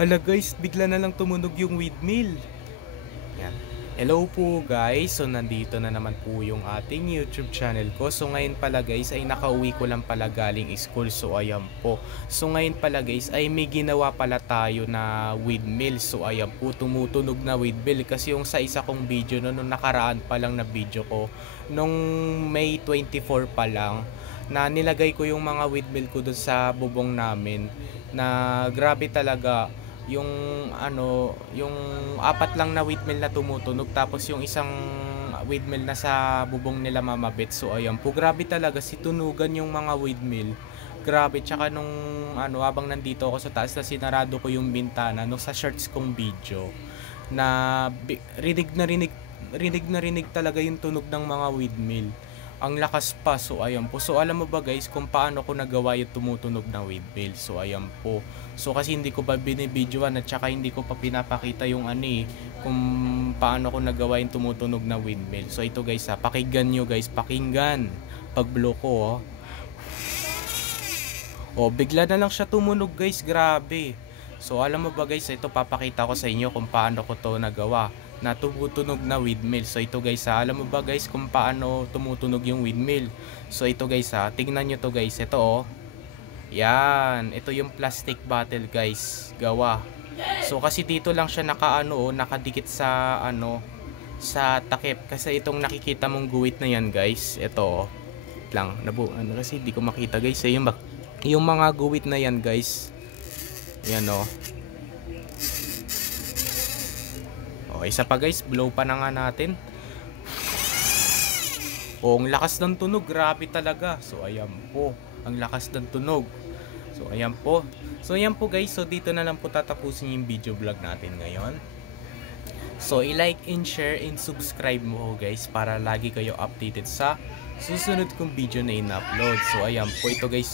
Hala guys, bigla na lang tumunog yung windmill. Yan. Hello po guys, so nandito na naman po yung ating YouTube channel ko. So ngayon pala guys ay nakauwi ko lang pala galing school, so ayan po. So ngayon pala guys ay may ginawa pala tayo na windmill. So ayan po, tumutunog na windmill kasi yung sa isa kong video nung nakaraan pa lang na video ko nung May 24 pa lang, na nilagay ko yung mga windmill ko dun sa bubong namin, na grabe talaga yung yung apat lang na windmill na tumutunog, tapos yung isang windmill na sa bubong nila mamabit. So ayan po, grabe talaga si tunugan yung mga windmill. Grabe, tsaka nung habang nandito ako sa taas na sinarado ko yung bintana no sa shorts kong video, na rinig talaga yung tunog ng mga windmill. Ang lakas pa. So ayan po. So alam mo ba guys kung paano ko nagawa yung tumutunog na windmill? So ayan po. So kasi hindi ko pa binibidyoan at saka hindi ko pa pinapakita yung kung paano ko nagawa yung tumutunog na windmill. So ito guys pakinggan nyo guys, pakinggan. Pag blow ko bigla na lang siya tumunog guys, grabe. So alam mo ba guys, ito papakita ko sa inyo kung paano ko to nagawa na tumutunog na windmill. So ito guys alam mo ba guys kung paano tumutunog yung windmill? So ito guys tingnan nyo to guys. Ito yan, ito yung plastic bottle guys, gawa. So kasi dito lang siya nakadikit sa sa takip. Kasi itong nakikita mong guhit na yan guys, ito lang kasi di ko makita guys yung mga guhit na yan guys. Yan isa pa guys, blow pa na nga natin. Ang lakas ng tunog, grabe talaga. So ayan po, ang lakas ng tunog. So ayan po. So ayan po guys, so dito na lang po tatapusin yung video vlog natin ngayon. So i-like and share and subscribe mo guys para lagi kayo updated sa susunod kong video na in-upload. So ayan po, ito guys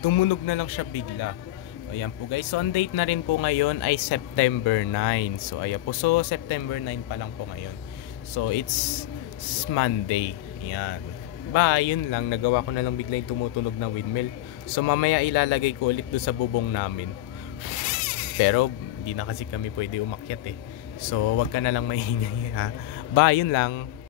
tumunog na lang siya bigla. Ayan po guys, so ang date na rin po ngayon ay September 9. So ayan po, so September 9 pa lang po ngayon. So it's Monday. Ayan. Yun lang, nagawa ko na lang bigla yung tumutunog na windmill. So mamaya ilalagay ko ulit doon sa bubong namin. Pero hindi na kasi kami pwede umakyat So wag ka na lang maingay ha. Yun lang.